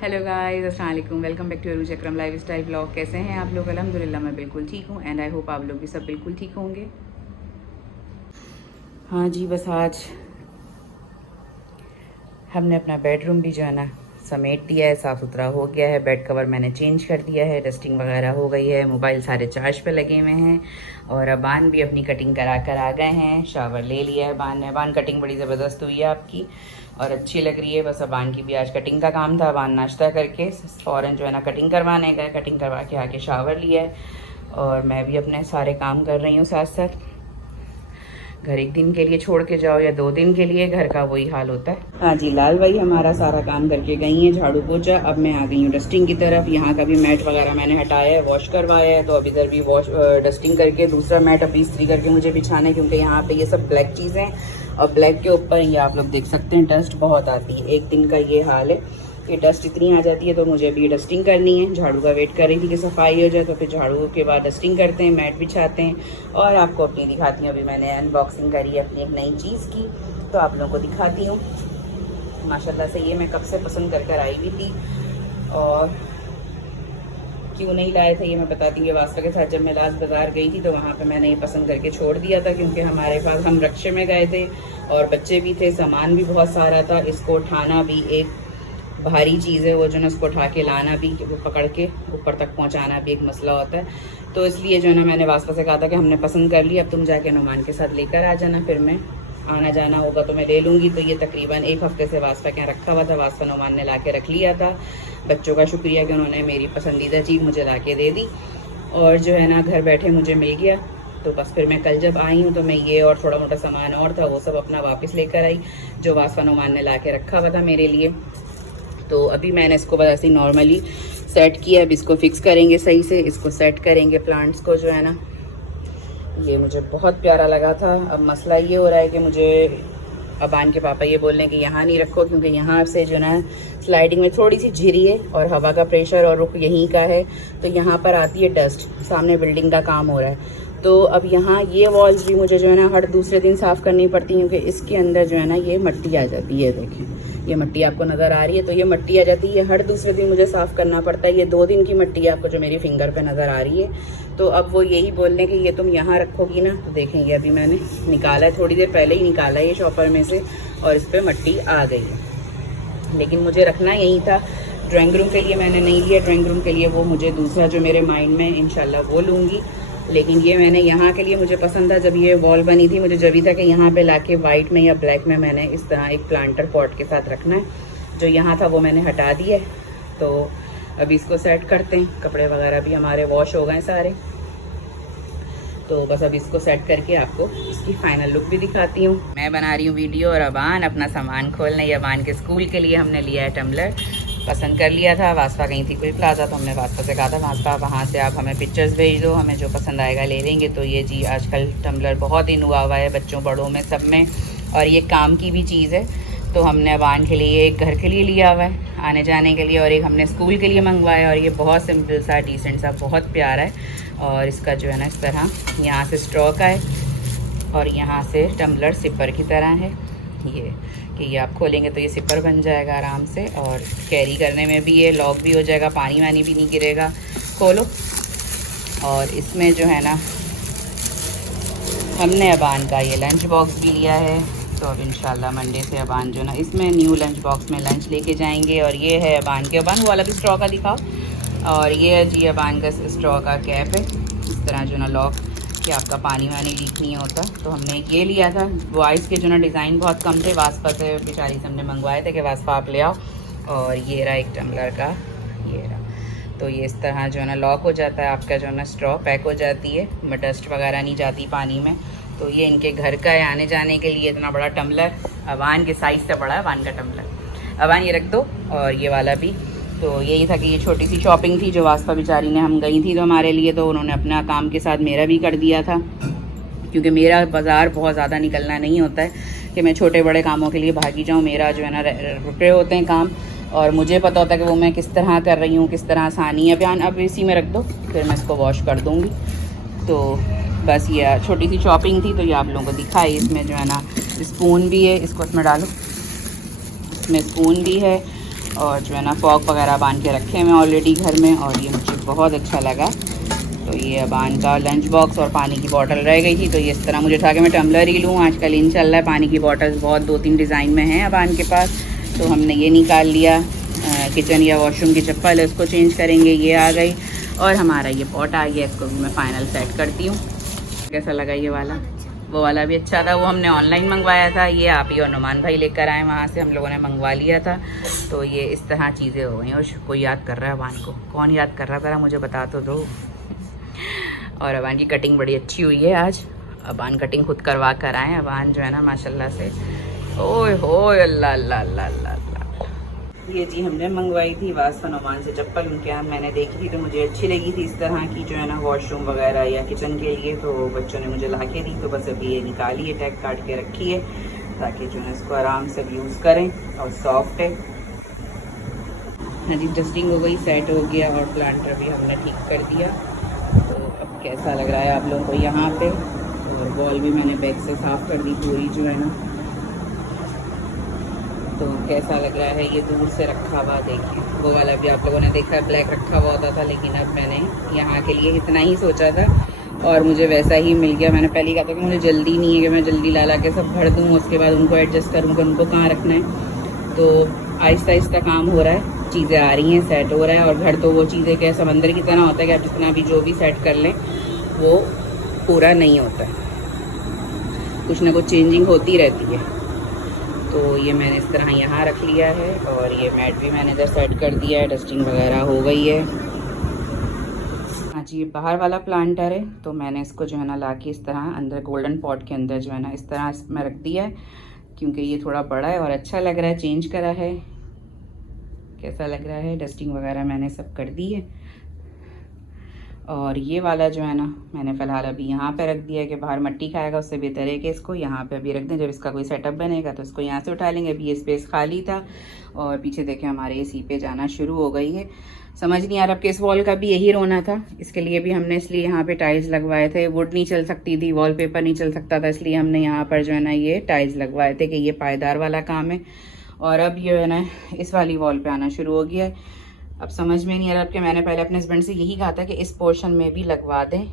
Hello guys, अस्सलाम वालेकुम। Welcome back to Arooj Akram lifestyle blog. कैसे हैं आप लोग? अल्हम्दुलिल्लाह मैं बिल्कुल ठीक हूँ एंड आई होप आप लोग भी सब बिल्कुल ठीक होंगे। हाँ जी, बस आज हमने अपना बेडरूम भी जो है ना समेट दिया है, साफ़ सुथरा हो गया है। बेड कवर मैंने चेंज कर दिया है, डस्टिंग वगैरह हो गई है, मोबाइल सारे चार्ज पे लगे हुए हैं और अबान भी अपनी कटिंग करा कर आ गए हैं। शावर ले लिया है अबान ने। अबान कटिंग बड़ी ज़बरदस्त हुई है आपकी और अच्छी लग रही है। बस अबान की भी आज कटिंग का काम था। अबान नाश्ता करके फ़ौरन जो है ना कटिंग करवाने गए, कटिंग करवा के आके शावर लिया है और मैं भी अपने सारे काम कर रही हूँ साथ साथ। घर एक दिन के लिए छोड़ के जाओ या 2 दिन के लिए, घर का वही हाल होता है। हाँ जी, लाल भाई हमारा सारा काम करके गई हैं, झाड़ू पोछा। अब मैं आ गई हूँ डस्टिंग की तरफ। यहाँ का भी मैट वगैरह मैंने हटाया है, वॉश करवाया है, तो अब इधर भी वॉश डस्टिंग करके दूसरा मैट अब इस्त्री करके मुझे बिछाना है, क्योंकि यहाँ पे ये सब ब्लैक चीज़ें और ब्लैक के ऊपर ये आप लोग देख सकते हैं डस्ट बहुत आती है। एक दिन का ये हाल है कि डस्ट इतनी आ जाती है, तो मुझे अभी डस्टिंग करनी है। झाड़ू का वेट कर रही थी कि सफाई हो जाए, तो फिर झाड़ू के बाद डस्टिंग करते हैं, मैट बिछाते हैं और आपको अपनी दिखाती हूँ। अभी मैंने अनबॉक्सिंग करी है अपनी एक नई चीज़ की, तो आप लोगों को दिखाती हूँ। माशाल्लाह से ये मैं कब से पसंद कर आई हुई थी और क्यों नहीं लाए थे ये मैं बताती हूँ। वास्ता के साथ जब मैं लास्ट बाज़ार गई थी तो वहाँ पे मैंने ये पसंद करके छोड़ दिया था, क्योंकि हमारे पास हम रक्शे में गए थे और बच्चे भी थे, सामान भी बहुत सारा था। इसको उठाना भी एक भारी चीज़ है, वो जो ना उसको उठा के लाना भी, वो पकड़ के ऊपर तक पहुंचाना भी एक मसला होता है। तो इसलिए जो है ना मैंने वास्ता से कहा था कि हमने पसंद कर लिया, अब तुम जाके नुमान के साथ लेकर आ जाना, फिर मैं आना जाना होगा तो मैं ले लूँगी। तो ये तकरीबन 1 हफ़्ते से वास्ता के यहाँ रखा हुआ था। वास्ता नुमान ने ला के रख लिया था। बच्चों का शुक्रिया कि उन्होंने मेरी पसंदीदा चीज़ मुझे ला के दे दी और जो है ना घर बैठे मुझे मिल गया। तो बस फिर मैं कल जब आई हूँ तो मैं ये और थोड़ा मोटा सामान और था वो सब अपना वापस लेकर आई, जो वास्ता नुमान ने ला के रखा हुआ था मेरे लिए। तो अभी मैंने इसको बस ऐसे ही नॉर्मली सेट किया। अब इसको फिक्स करेंगे सही से, इसको सेट करेंगे प्लांट्स को जो है ना। ये मुझे बहुत प्यारा लगा था। अब मसला ये हो रहा है कि मुझे अबान के पापा ये बोल रहे हैं कि यहाँ नहीं रखो, क्योंकि यहाँ से जो ना स्लाइडिंग में थोड़ी सी झिरी है और हवा का प्रेशर और रुख यहीं का है, तो यहाँ पर आती है डस्ट। सामने बिल्डिंग का काम हो रहा है, तो अब यहाँ ये वॉल्स भी मुझे जो है ना हर दूसरे दिन साफ़ करनी पड़ती है, क्योंकि इसके अंदर जो है ना ये मिट्टी आ जाती है। देखें ये मिट्टी आपको नज़र आ रही है, तो ये मिट्टी आ जाती है, हर दूसरे दिन मुझे साफ़ करना पड़ता है। ये 2 दिन की मिट्टी आपको जो मेरी फिंगर पे नज़र आ रही है। तो अब वो यही बोल रहे हैं कि ये तुम यहाँ रखोगी ना। तो देखें ये अभी मैंने निकाला है, थोड़ी देर पहले ही निकाला है ये शॉपर में से, और इस पर मिट्टी आ गई है। लेकिन मुझे रखना यही था। ड्राइंग रूम के लिए मैंने नहीं लिया, ड्राइंग रूम के लिए वो मुझे दूसरा जो मेरे माइंड में इंशाल्लाह वो लूँगी। लेकिन ये मैंने यहाँ के लिए मुझे पसंद था। जब ये वॉल बनी थी मुझे जब भी था कि यहाँ पे लाके वाइट में या ब्लैक में मैंने इस तरह एक प्लांटर पॉट के साथ रखना है। जो यहाँ था वो मैंने हटा दिया है, तो अभी इसको सेट करते हैं। कपड़े वगैरह भी हमारे वॉश हो गए सारे, तो बस अब इसको सेट करके आपको इसकी फाइनल लुक भी दिखाती हूँ। मैं बना रही हूँ वीडियो और अबान अपना सामान खोलने। ये अबान के स्कूल के लिए हमने लिया है टम्बलर, पसंद कर लिया था। वास्ता गई थी कोई प्लाजा, तो हमने वास्ता से कहा था वास्ता वहाँ से आप हमें पिक्चर्स भेज दो, हमें जो पसंद आएगा ले लेंगे। तो ये जी आजकल टम्बलर बहुत इन हुआ है बच्चों बड़ों में सब में, और ये काम की भी चीज़ है। तो हमने अबान के लिए एक घर के लिए लिया हुआ है आने जाने के लिए, और एक हमने स्कूल के लिए मंगवाया। और ये बहुत सिंपल सा डिसेंट सा बहुत प्यारा है। और इसका जो है ना इस तरह यहाँ से स्ट्रॉ का है और यहाँ से टम्बलर सिपर की तरह है। ये कि ये आप खोलेंगे तो ये सिपर बन जाएगा आराम से, और कैरी करने में भी ये लॉक भी हो जाएगा, पानी वानी भी नहीं गिरेगा। खोलो, और इसमें जो है ना हमने अबान का ये लंच बॉक्स भी लिया है। तो अब इंशाल्लाह मंडे से अबान जो ना इसमें न्यू लंच बॉक्स में लंच लेके जाएंगे। और ये है अबान के, अबान वो वाला भी स्ट्रॉ का दिखाओ। और ये है जी अबान का स्ट्रॉ का कैप है, इस तरह जो ना लॉक कि आपका पानी वानी लीक नहीं होता। तो हमने ये लिया था। वॉइस के जो ना डिज़ाइन बहुत कम थे, वास्पा से बेचारी से हमने मंगवाए थे कि वास्पा आप ले आओ। और ये रहा एक टम्बलर का, ये रहा। तो ये इस तरह जो है ना लॉक हो जाता है आपका, जो है ना स्ट्रॉ पैक हो जाती है, डस्ट वगैरह नहीं जाती पानी में। तो ये इनके घर का है आने जाने के लिए। इतना बड़ा टम्बलर अबान के साइज़ से बड़ा है अबान का टम्बलर। अबान ये रख दो, और ये वाला भी। तो यही था कि ये छोटी सी शॉपिंग थी जो वास्ता बेचारी ने, हम गई थी तो हमारे लिए, तो उन्होंने अपना काम के साथ मेरा भी कर दिया था, क्योंकि मेरा बाज़ार बहुत ज़्यादा निकलना नहीं होता है कि मैं छोटे बड़े कामों के लिए भागी जाऊँ। मेरा जो है ना रुके होते हैं काम, और मुझे पता होता है कि वो मैं किस तरह कर रही हूँ, किस तरह आसानी है। बयान अब इसी में रख दो, फिर मैं इसको वॉश कर दूँगी। तो बस ये छोटी सी शॉपिंग थी, तो ये आप लोगों को दिखाई। इसमें जो है ना स्पून भी है, इसको इसमें डालो, इसमें स्पून भी है और जो है ना फॉक वगैरह बांध के रखे हुए ऑलरेडी घर में, और ये मुझे बहुत अच्छा लगा। तो ये अबान का लंच बॉक्स और पानी की बोतल रह गई थी, तो ये इस तरह मुझे था कि मैं टम्बलर ही लूँ। आजकल इन चल रहा है, पानी की बोतल्स बहुत 2-3 डिज़ाइन में हैं अबान के पास, तो हमने ये निकाल लिया। किचन या वॉशरूम की चप्पल है उसको चेंज करेंगे, ये आ गई। और हमारा ये पॉट आ गया, इसको भी मैं फ़ाइनल सेट करती हूँ। कैसा लगा ये वाला? वो वाला भी अच्छा था, वो हमने ऑनलाइन मंगवाया था। ये आप ही और नुमान भाई लेकर आए, वहाँ से हम लोगों ने मंगवा लिया था। तो ये इस तरह चीज़ें हो गई। और कोई याद कर रहा है अबान को? कौन याद कर रहा था मुझे बता तो दो। और अबान की कटिंग बड़ी अच्छी हुई है आज। अबान कटिंग खुद करवा कर आए। अबान जो है ना माशाल्लाह से, ओए होए अल्लाह अल्लाह अल्लाह अल्लाह। ये जी हमने मंगवाई थी वास्ता नुमान से चप्पल, उनके यहाँ मैंने देखी थी तो मुझे अच्छी लगी थी इस तरह की जो है ना वॉशरूम वगैरह या किचन के लिए, तो बच्चों ने मुझे ला के दी। तो बस अभी ये निकाली है, टैग काट के रखी है ताकि जो है इसको आराम से यूज़ करें। और सॉफ्ट है। हाँ जी, डस्टिंग हो गई, सेट हो गया, और प्लांटर भी हमने ठीक कर दिया। तो अब कैसा लग रहा है आप लोगों को यहाँ पे? और वॉल भी मैंने बैग से साफ़ कर दी पूरी जो है ना। तो कैसा लग रहा है? ये दूर से रखा हुआ देखिए, वो वाला भी आप लोगों ने देखा ब्लैक रखा हुआ होता था, लेकिन अब मैंने यहाँ के लिए इतना ही सोचा था और मुझे वैसा ही मिल गया। मैंने पहले कहा था कि मुझे जल्दी नहीं है कि मैं जल्दी ला के सब भर दूँ, उसके बाद उनको एडजस्ट करूँगा उनको कहाँ रखना है। तो आहिस्ता आहिस्ता काम हो रहा है, चीज़ें आ रही हैं, सेट हो रहा है। और घर तो वो चीज़ें क्या समंदर की तरह होता है कि आप जितना भी जो भी सेट कर लें वो पूरा नहीं होता है, कुछ ना कुछ चेंजिंग होती रहती है। तो ये मैंने इस तरह यहाँ रख लिया है, और ये मैट भी मैंने इधर सेट कर दिया है, डस्टिंग वगैरह हो गई है। हाँ जी, ये बाहर वाला प्लांटर है, तो मैंने इसको जो है ना ला के इस तरह अंदर गोल्डन पॉट के अंदर जो है ना इस तरह इसमें रख दिया है, क्योंकि ये थोड़ा बड़ा है और अच्छा लग रहा है। चेंज करा है, कैसा लग रहा है? डस्टिंग वगैरह मैंने सब कर दी है। और ये वाला जो है ना मैंने फ़िलहाल अभी यहाँ पे रख दिया है कि बाहर मट्टी खाएगा, उससे बेहतर है कि इसको यहाँ पे अभी रख दें। जब इसका कोई सेटअप बनेगा तो इसको यहाँ से उठा लेंगे। अभी ये स्पेस खाली था। और पीछे देखें हमारे ये सी पे जाना शुरू हो गई है। समझ नहीं आ रहा, किस वॉल का भी यही रोना था, इसके लिए भी हमने इसलिए यहाँ पे टाइल्स लगवाए थे। वुड नहीं चल सकती थी, वॉलपेपर नहीं चल सकता था, इसलिए हमने यहाँ पर जो है ना ये टाइल्स लगवाए थे कि ये पायदार वाला काम है। और अब ये है ना इस वाली वॉल पे आना शुरू हो गया है। अब समझ में नहीं आ रहा कि मैंने पहले अपने हस्बैंड से यही कहा था कि इस पोर्शन में भी लगवा दें,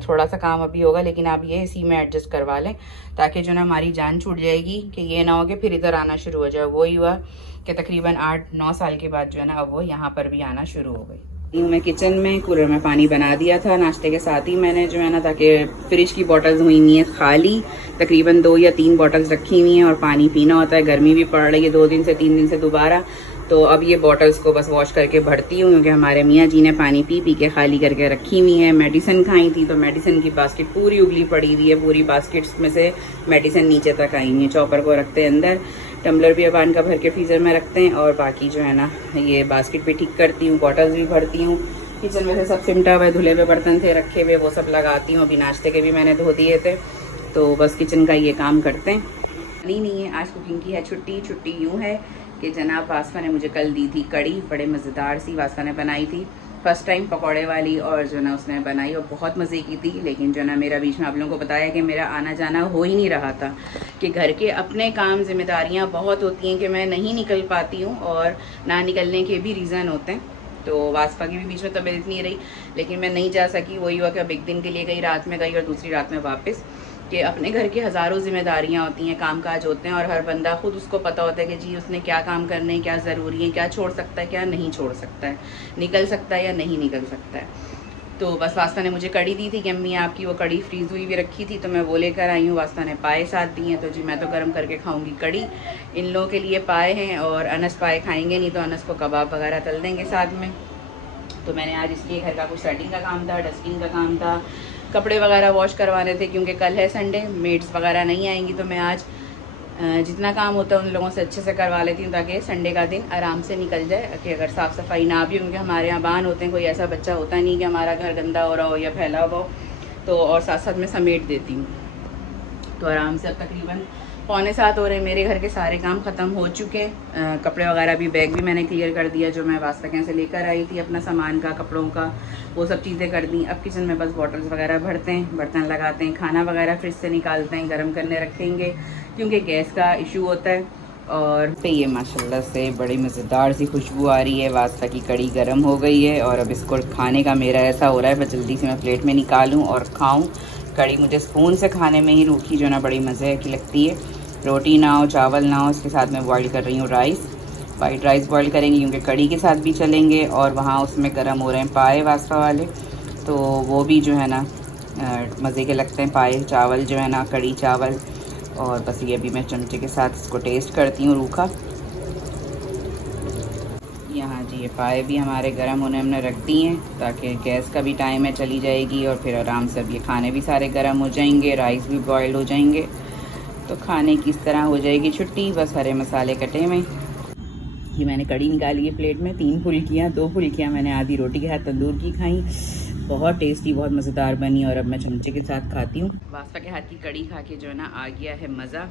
थोड़ा सा काम अभी होगा, लेकिन आप ये इसी में एडजस्ट करवा लें ताकि जो ना हमारी जान छूट जाएगी कि ये ना हो कि फिर इधर आना शुरू हो जाए। वही हुआ कि तकरीबन 8-9 साल के बाद जो है ना अब वो यहाँ पर भी आना शुरू हो गई। मैं किचन में कूलर में पानी बना दिया था नाश्ते के साथ ही मैंने जो है ना, ताकि फ्रिज की बॉटल्स हुई हुई हैं खाली, तकरीबन 2 या 3 बॉटल्स रखी हुई हैं और पानी पीना होता है। गर्मी भी पड़ रही है 2 दिन से 3 दिन से दोबारा, तो अब ये बॉटल्स को बस वॉश करके भरती हूँ, क्योंकि हमारे मियाँ जी ने पानी पी पी के खाली करके रखी हुई है। मेडिसिन खाई थी तो मेडिसिन की बास्केट पूरी उगली पड़ी हुई है, पूरी बास्केट्स में से मेडिसिन नीचे तक आई हुई है। चॉपर को रखते हैं अंदर, टम्बलर भी अबान का भर के फ्रीज़र में रखते हैं, और बाकी जो है ना ये बास्केट भी ठीक करती हूँ, बॉटल्स भी भरती हूँ। किचन में से सब सिमटा हुआ, धुले हुए बर्तन थे रखे हुए, वो सब लगाती हूँ। अभी नाश्ते के भी मैंने धो दिए थे, तो बस किचन का ये काम करते हैं। नहीं है, आज कुकिंग की है छुट्टी यूँ है कि जनाब वास्फा ने मुझे कल दी थी कड़ी, बड़े मज़ेदार सी वास्फा ने बनाई थी, फर्स्ट टाइम पकौड़े वाली, और जो ना उसने बनाई और बहुत मज़े की थी। लेकिन जो ना मेरा बीच में आप लोगों को बताया कि मेरा आना जाना हो ही नहीं रहा था, कि घर के अपने काम जिम्मेदारियां बहुत होती हैं कि मैं नहीं निकल पाती हूँ, और ना निकलने के भी रीज़न होते हैं। तो वास्फा की भी बीच में तबीयत नहीं रही, लेकिन मैं नहीं जा सकी। वही हुआ कि अब एक दिन के लिए गई, रात में गई और दूसरी रात में वापस, कि अपने घर की हज़ारों जिम्मेदारियां होती हैं, कामकाज होते हैं, और हर बंदा खुद उसको पता होता है कि जी उसने क्या काम करने हैं, क्या ज़रूरी है, क्या छोड़ सकता है, क्या नहीं छोड़ सकता है, निकल सकता है या नहीं निकल सकता है। तो बस वास्ता ने मुझे कड़ी दी थी कि अम्मी आपकी वो कड़ी फ्रीज़ हुई भी रखी थी, तो मैं वो लेकर आई हूँ। वास्ता ने पाए साथ दिए हैं, तो जी मैं तो गर्म करके खाऊंगी कड़ी। इन लोगों के लिए पाए हैं, और अनस पाए खाएंगे नहीं, तो अनस को कबाब वगैरह तल देंगे साथ में। तो मैंने आज इसलिए घर का कुछ सेटिंग का काम था, डस्टिंग का काम था, कपड़े वगैरह वॉश करवाने थे, क्योंकि कल है संडे, मेड्स वगैरह नहीं आएंगी, तो मैं आज जितना काम होता है उन लोगों से अच्छे से करवा लेती हूँ, ताकि संडे का दिन आराम से निकल जाए। कि अगर साफ़ सफाई ना भी, क्योंकि हमारे यहाँ बान होते हैं, कोई ऐसा बच्चा होता नहीं कि हमारा घर गंदा हो रहा हो या फैला हुआ हो, तो और साथ साथ मैं समेट देती हूँ। तो आराम से अब तकरीबन 6:45 हो रहे हैं, मेरे घर के सारे काम ख़त्म हो चुके हैं। कपड़े वगैरह भी, बैग भी मैंने क्लियर कर दिया, जो मैं वास्ता से लेकर आई थी अपना सामान का, कपड़ों का, वो सब चीज़ें कर दी। अब किचन में बस बॉटल्स वगैरह भरते हैं, बर्तन लगाते हैं, खाना वगैरह फ्रिज से निकालते हैं, गर्म करने रखेंगे, क्योंकि गैस का इशू होता है। और पे ये माशाल्लाह से बड़ी मज़ेदार सी खुशबू आ रही है। वास्ता की कड़ी गर्म हो गई है और अब इसको खाने का मेरा ऐसा हो रहा है बस जल्दी से मैं प्लेट में निकालूं और खाऊं। कड़ी मुझे स्पून से खाने में ही रूखी जो ना बड़ी मज़े की लगती है। रोटी ना हो, चावल ना हो, इसके साथ मैं बॉईल कर रही हूँ राइस। वाइट राइस बॉईल करेंगे क्योंकि कड़ी के साथ भी चलेंगे और वहाँ उसमें गर्म हो रहे हैं पाए वास्ता वाले, तो वो भी जो है ना मज़े के लगते हैं पाए चावल जो है ना, कड़ी चावल। और बस ये अभी मैं चमचे के साथ इसको टेस्ट करती हूँ रूखा। यहाँ जी ये पाए भी हमारे गर्म होने हमने रख दी हैं ताकि गैस का भी टाइम है चली जाएगी और फिर आराम से अब ये खाने भी सारे गर्म हो जाएंगे, राइस भी बॉयल हो जाएंगे, तो खाने की इस तरह हो जाएगी छुट्टी। बस हरे मसाले कटे में ये मैंने कड़ी निकाली है प्लेट में, 3 फुल्कियाँ, 2 फुल्कियाँ मैंने आधी रोटी के साथ तंदूर की खाई। बहुत टेस्टी, बहुत मज़ेदार बनी और अब मैं चमचे के साथ खाती हूँ। वास्ता के हाथ की कड़ी खा के जो है ना आ गया है मज़ा।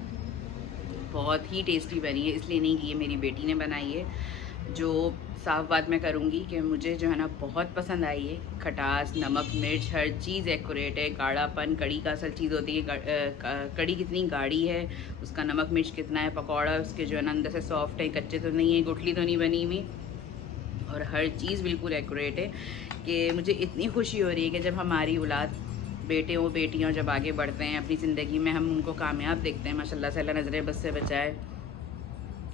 बहुत ही टेस्टी बनी है, इसलिए नहीं कि ये मेरी बेटी ने बनाई है। जो साफ़ बात मैं करूँगी कि मुझे जो है ना बहुत पसंद आई है। खटास, नमक, मिर्च, हर चीज़ एक्यूरेट है। गाढ़ापन कड़ी का असल चीज़ होती है, कड़ी कितनी गाढ़ी है, उसका नमक मिर्च कितना है, पकौड़ा उसके जो है ना अंदर से सॉफ्ट है, कच्चे तो नहीं है, गुठली तो नहीं बनी हुई, और हर चीज़ बिल्कुल एक्यूरेट है। कि मुझे इतनी खुशी हो रही है कि जब हमारी औलाद, बेटे हो बेटियाँ जब आगे बढ़ते हैं अपनी ज़िंदगी में, हम उनको कामयाब देखते हैं माशाल्लाह से, अल्लाह नज़रें बस से बचाए,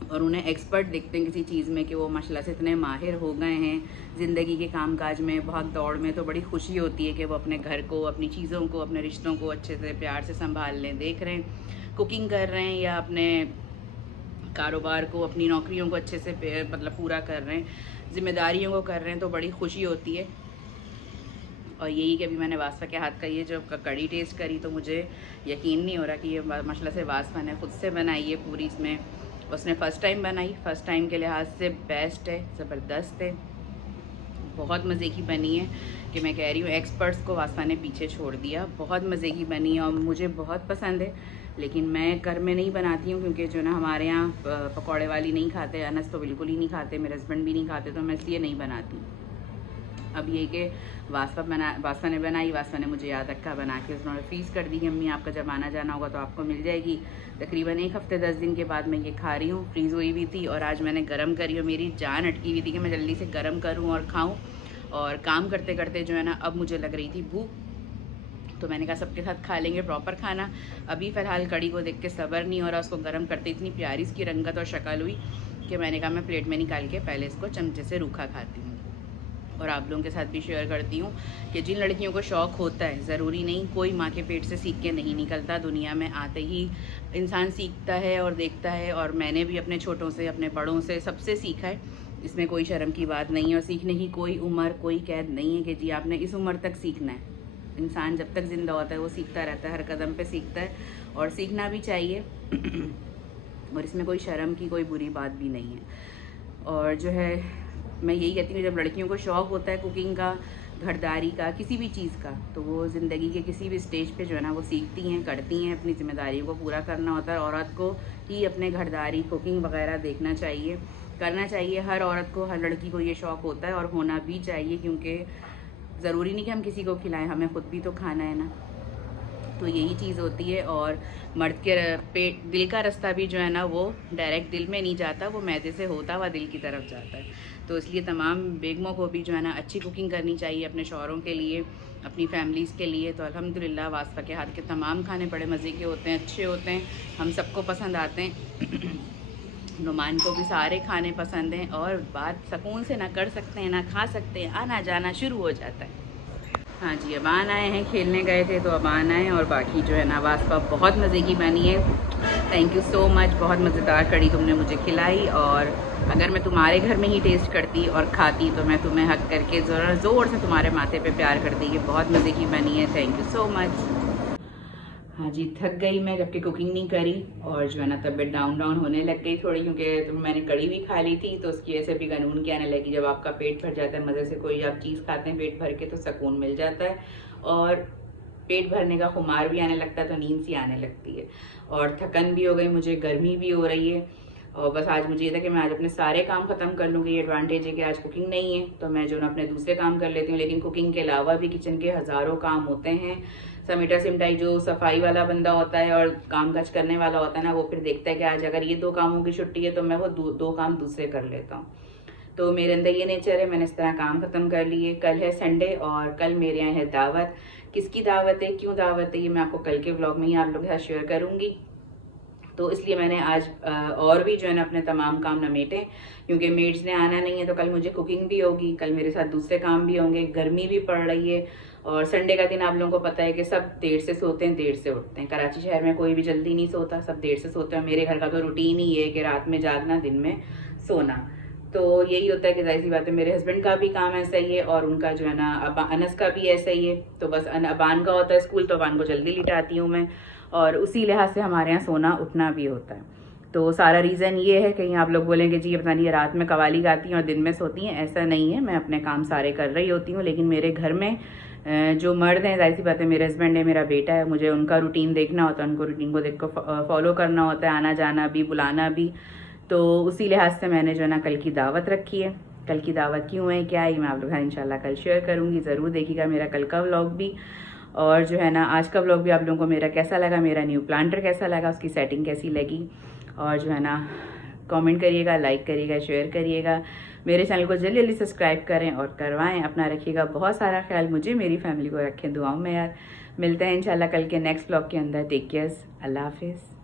और उन्हें एक्सपर्ट देखते हैं किसी चीज़ में कि वो माशाल्लाह से इतने माहिर हो गए हैं ज़िंदगी के कामकाज में, भाग दौड़ में, तो बड़ी खुशी होती है कि वो अपने घर को, अपनी चीज़ों को, अपने रिश्तों को अच्छे से प्यार से संभाल लें। देख रहे हैं कुकिंग कर रहे हैं या अपने कारोबार को, अपनी नौकरियों को अच्छे से मतलब पूरा कर रहे हैं, ज़िम्मेदारियों को कर रहे हैं, तो बड़ी खुशी होती है। और यही कि अभी मैंने वास्ता के हाथ का ये जो कड़ी टेस्ट करी तो मुझे यकीन नहीं हो रहा कि ये माशाल्लाह से वास्ता ने ख़ुद से बनाई है पूरी। इसमें उसने फ़र्स्ट टाइम बनाई, फ़र्स्ट टाइम के लिहाज से बेस्ट है, ज़बरदस्त है, बहुत मज़े की बनी है कि मैं कह रही हूँ एक्सपर्ट्स को वास्ता ने पीछे छोड़ दिया। बहुत मज़े की बनी है और मुझे बहुत पसंद है, लेकिन मैं घर में नहीं बनाती हूँ क्योंकि जो ना हमारे यहाँ पकौड़े वाली नहीं खाते, अनस तो बिल्कुल ही नहीं खाते, मेरे हस्बैंड भी नहीं खाते, तो मैं इसलिए नहीं बनाती। अब ये कि वास्ता ने बनाई, वास्ता ने मुझे याद रखा, बना के उसने फीस कर दी कि अम्मी आपका जब आना जाना होगा तो आपको मिल जाएगी। तकरीबन 1 हफ़्ते 10 दिन के बाद मैं ये खा रही हूँ, फ्रीज़ हुई हुई थी और आज मैंने गरम करी और मेरी जान अटकी हुई थी कि मैं जल्दी से गरम करूँ और खाऊँ। और काम करते करते जो है ना अब मुझे लग रही थी भूख, तो मैंने कहा सबके साथ खा लेंगे प्रॉपर खाना। अभी फ़िलहाल कड़ी को देख के सब्र नहीं हो रहा, उसको गर्म करते इतनी प्यारी इसकी रंगत और शक्ल हुई कि मैंने कहा मैं प्लेट में निकाल के पहले इसको चमचे से रूखा खाती हूँ। और आप लोगों के साथ भी शेयर करती हूँ कि जिन लड़कियों को शौक़ होता है, ज़रूरी नहीं कोई माँ के पेट से सीख के नहीं निकलता, दुनिया में आते ही इंसान सीखता है और देखता है। और मैंने भी अपने छोटों से, अपने बड़ों से, सबसे सीखा है, इसमें कोई शर्म की बात नहीं है। और सीखने की कोई उम्र, कोई कैद नहीं है कि जी आपने इस उम्र तक सीखना है। इंसान जब तक ज़िंदा होता है वो सीखता रहता है, हर कदम पे सीखता है और सीखना भी चाहिए और इसमें कोई शर्म की कोई बुरी बात भी नहीं है। और जो है मैं यही कहती हूँ, जब लड़कियों को शौक़ होता है कुकिंग का, घरदारी का, किसी भी चीज़ का, तो वो ज़िंदगी के किसी भी स्टेज पे जो है ना वो सीखती हैं, करती हैं। अपनी ज़िम्मेदारियों को पूरा करना होता है, औरत को ही अपने घरदारी, कुकिंग वगैरह देखना चाहिए, करना चाहिए। हर औरत को, हर लड़की को ये शौक़ होता है और होना भी चाहिए, क्योंकि ज़रूरी नहीं कि हम किसी को खिलाएं, हमें ख़ुद भी तो खाना है ना। तो यही चीज़ होती है। और मर्द के पेट, दिल का रास्ता भी जो है ना वो डायरेक्ट दिल में नहीं जाता, वो मैदे से होता हुआ दिल की तरफ जाता है। तो इसलिए तमाम बेगमों को भी जो है ना अच्छी कुकिंग करनी चाहिए, अपने शौहरों के लिए, अपनी फैमिलीज़ के लिए। तो अल्हम्दुलिल्लाह वास्ता के हाथ के तमाम खाने बड़े मज़े के होते हैं, अच्छे होते हैं, हम सबको पसंद आते हैं। नुमान को भी सारे खाने पसंद हैं और बात सुकून से ना कर सकते हैं, ना खा सकते हैं, आना जाना शुरू हो जाता है। हाँ जी, अबान आए हैं, खेलने गए थे तो अबान आए। और बाकी जो है ना वास्ता बहुत मज़े की बनी है। थैंक यू सो मच, बहुत मज़ेदार कड़ी तुमने मुझे खिलाई। और अगर मैं तुम्हारे घर में ही टेस्ट करती और खाती तो मैं तुम्हें हक करके ज़ोर से तुम्हारे माथे पे प्यार करती कि बहुत मज़े की बनी है। Thank you so much. हाँ जी, थक गई मैं, जबकि कुकिंग नहीं करी और जो है ना तबीयत डाउन होने लग गई थोड़ी, क्योंकि तो मैंने कड़ी भी खा ली थी, तो उसकी वजह से भी गनून की आने लगी। जब आपका पेट भर जाता है मज़े से, कोई आप चीज़ खाते हैं पेट भर के, तो सुकून मिल जाता है और पेट भरने का खुमार भी आने लगता है, तो नींद सी आने लगती है। और थकन भी हो गई मुझे, गर्मी भी हो रही है, और बस आज मुझे ये था कि मैं आज अपने सारे काम ख़त्म कर लूँगी। ये एडवांटेज है कि आज कुकिंग नहीं है, तो मैं जो ना अपने दूसरे काम कर लेती हूँ। लेकिन कुकिंग के अलावा भी किचन के हज़ारों काम होते हैं। समेटा सिमटाई जो सफाई वाला बंदा होता है और काम काज करने वाला होता है ना, वो फिर देखता है कि आज अगर ये 2 कामों की छुट्टी है तो मैं वो दो काम दूसरे कर लेता हूँ। तो मेरे अंदर ये नेचर है, मैंने इस तरह काम खत्म कर लिए। कल है संडे और कल मेरे यहाँ है दावत। किसकी दावत है, क्यों दावत है, ये मैं आपको कल के व्लॉग में ही आप लोगों के साथ शेयर करूंगी। तो इसलिए मैंने आज और भी जो है ना अपने तमाम काम नमेटे, क्योंकि मेड्स ने आना नहीं है तो कल मुझे कुकिंग भी होगी, कल मेरे साथ दूसरे काम भी होंगे। गर्मी भी पड़ रही है और संडे का दिन आप लोगों को पता है कि सब देर से सोते हैं, देर से उठते हैं। कराची शहर में कोई भी जल्दी नहीं सोता, सब देर से सोते हैं। मेरे घर का तो रूटीन ही है कि रात में जागना, दिन में सोना। तो यही होता है कि जाहिर सी बात है, मेरे हस्बैंड का भी काम ऐसा ही है और उनका जो है ना अनस का भी ऐसा ही है। तो बस अबान का होता है स्कूल, तो अबान को जल्दी लिटाती हूँ मैं, और उसी लिहाज से हमारे यहाँ सोना उठना भी होता है। तो सारा रीज़न ये है, कहीं आप लोग बोलेंगे जी ये पता नहीं रात में कवाली गाती हैं और दिन में सोती हैं, ऐसा नहीं है। मैं अपने काम सारे कर रही होती हूँ, लेकिन मेरे घर में जो मर्द हैं, जाहिर सी बात है मेरे हस्बैंड है, मेरा बेटा है, मुझे उनका रूटीन देखना होता है, उनको रूटीन को देख कर फॉलो करना होता है, आना जाना भी, बुलाना भी। तो उसी लिहाज से मैंने जो है ना कल की दावत रखी है। कल की दावत क्यों है, क्या है, मैं आप लोग इंशाल्लाह कल शेयर करूँगी। ज़रूर देखिएगा मेरा कल का व्लॉग भी, और जो है ना आज का व्लॉग भी आप लोगों को मेरा कैसा लगा, मेरा न्यू प्लांटर कैसा लगा, उसकी सेटिंग कैसी लगी, और जो है ना कमेंट करिएगा, लाइक करिएगा, शेयर करिएगा। मेरे चैनल को जल्दी जल्दी सब्सक्राइब करें और करवाएं। अपना रखिएगा बहुत सारा ख्याल, मुझे मेरी फैमिली को रखें दुआओं में यार। मिलते हैं इंशाल्लाह कल के नेक्स्ट व्लॉग के अंदर। टेक केयर, अल्लाह हाफिज़।